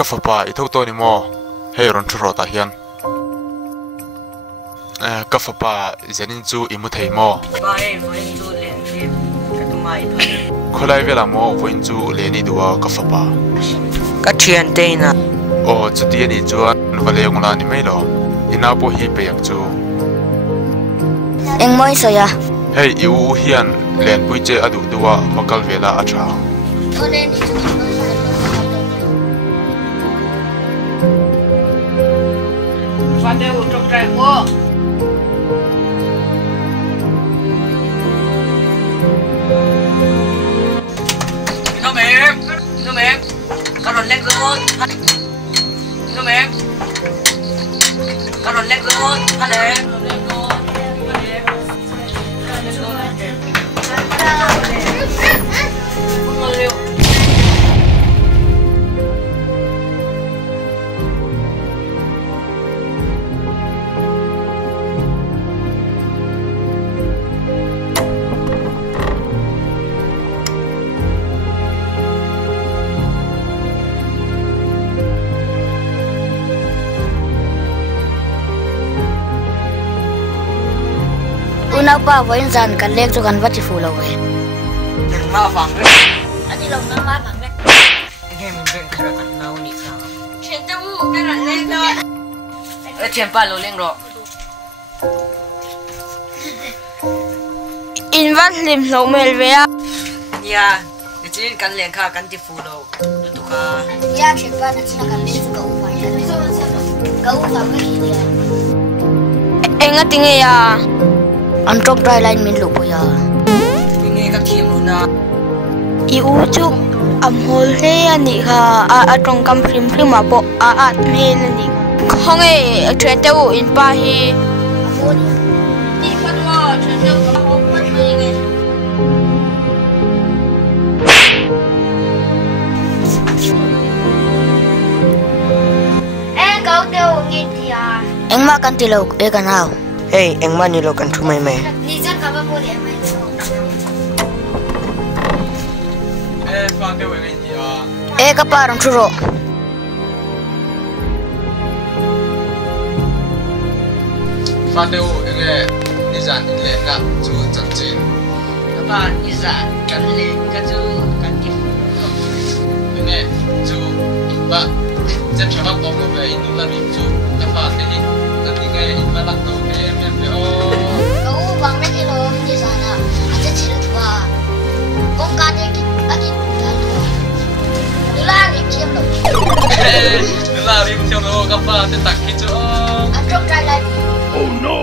ka fa pa I thau to ni mo hei ron thu ro ta hian ka fa pa zenin chu imu thei mo ba hei voin chu len ti ka tu mai kholai vela mo voin chu le ni duwa ka fa pa ka thian te na o chu ti ni chuan vale ngula ni mai lo ina po hi pe yak chu eng moi soya hei iu hian len pui che adu duwa makal vela a tha thone ni chu fa te u tok trai mo Nó mềm Các đồn lên gương Nó mềm Các đồn lên gương Phát lên una pa voin zan kan lek chu kan vati fu lo we Đừng lo phẳng đấy ani lo na ma phang lek Nghe mình đừng khá là khăn nào nị sao Chuyện ta vụ cái đoạn lên đó Chuyện ba lô lên rồi in van lim lo mel ve a Dạ Để chỉ cần lên khá cần tiếp phụ đâu Đừng tụ khá ya che pa na china kan lek chu ka u fa ya ka u fa me hi ya enga tinge ya an tok dry line min lu po ya Nghe các thiêm luôn à I u chu am hol he ani kha a tong kam phrim phrim ma bo a me ani khong e thre te u in pa hi ni pa do chen de ka ho pa me nge e ka te u ngi tia eng ma kan ti lo e kan hao Hey, anh mang đi lo cần thu mày mày ni jan ka ba bo le mai so fa te we ngai ti a e ka pa ron thu ro fa te u enge ni zan in le ka chu chan chin Các bạn đi giả cần lên các chú cần tiếp enge chu ba jem chama ko lo ve in la ri chu ka fa te ni ta ni ngai in ma lak to ke em pe o ka u bang me ki lo ni sa na a che chi lu ba kong ka de ki a ki ta ni la ni chi lo la ri chu no ka fa te tak ki chu a drop dry line oh no